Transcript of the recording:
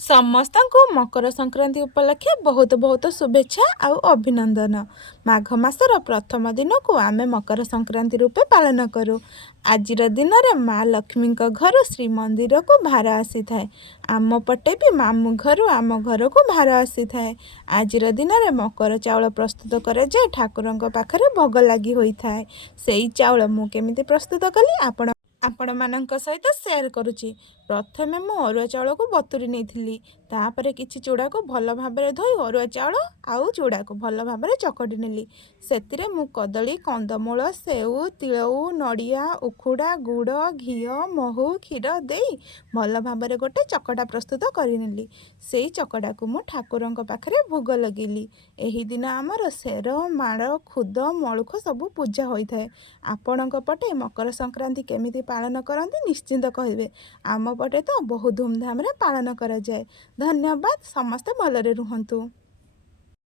ସମସ୍ତଙ୍କୁ ମକର ସଂକ୍ରାନ୍ତି ଉପଲକ୍ଷେ ବହୁତ ବହୁତ ଶୁଭେଚ୍ଛା ଆଉ ଅଭିନନ୍ଦନ। ମାଘ ମାସର ପ୍ରଥମ ଦିନକୁ ଆମେ ମକର ସଂକ୍ରାନ୍ତି ରୂପେ ପାଳନ କରୁ। ଆଜିର ଦିନରେ ମା ଲକ୍ଷ୍ମୀଙ୍କ ଘରୁ ଶ୍ରୀମନ୍ଦିରକୁ ଭାର ଆସିଥାଏ। ଆମ ପଟେ ବି ମାମୁଁ ଘରୁ ଆମ ଘରକୁ ଭାର ଆସିଥାଏ। ଆଜିର ଦିନରେ ମକର ଚାଉଳ ପ୍ରସ୍ତୁତ କରାଯାଇ ଠାକୁରଙ୍କ ପାଖରେ ଭୋଗ ଲାଗି ହୋଇଥାଏ। ସେଇ ଚାଉଳ ମୁଁ କେମିତି ପ୍ରସ୍ତୁତ କଲି ଆପଣମାନଙ୍କ ସହିତ ସେୟାର କରୁଛି। ପ୍ରଥମେ ମୁଁ ଅରୁଆ ଚାଉଳକୁ ବତୁରି ନେଇଥିଲି। ତାପରେ କିଛି ଚୁଡ଼ାକୁ ଭଲ ଭାବରେ ଧୋଇ ଅରୁଆ ଚାଉଳ ଆଉ ଚୁଡ଼ାକୁ ଭଲ ଭାବରେ ଚକଟି ନେଲି। ସେଥିରେ ମୁଁ କଦଳୀ, କନ୍ଦମୂଳ, ସେଉ, ତିଳଉ, ନଡ଼ିଆ, ଉଖୁଡ଼ା, ଗୁଡ଼, ଘିଅ, ମହୁ, କ୍ଷୀର ଦେଇ ଭଲ ଭାବରେ ଗୋଟେ ଚକଟା ପ୍ରସ୍ତୁତ କରିନେଲି। ସେଇ ଚକଟାକୁ ମୁଁ ଠାକୁରଙ୍କ ପାଖରେ ଭୋଗ ଲଗେଇଲି। ଏହି ଦିନ ଆମର ସେର, ମାଳ, ଖୁଦ, ମଳୁଖ ସବୁ ପୂଜା ହୋଇଥାଏ। ଆପଣଙ୍କ ପଟେ ମକର ସଂକ୍ରାନ୍ତି କେମିତି ପାଳନ କରନ୍ତି ନିଶ୍ଚିନ୍ତ କହିବେ। ଆମ ପଟେ ତ ବହୁ ଧୁମଧାମରେ ପାଳନ କରାଯାଏ। ଧନ୍ୟବାଦ। ସମସ୍ତେ ଭଲରେ ରୁହନ୍ତୁ।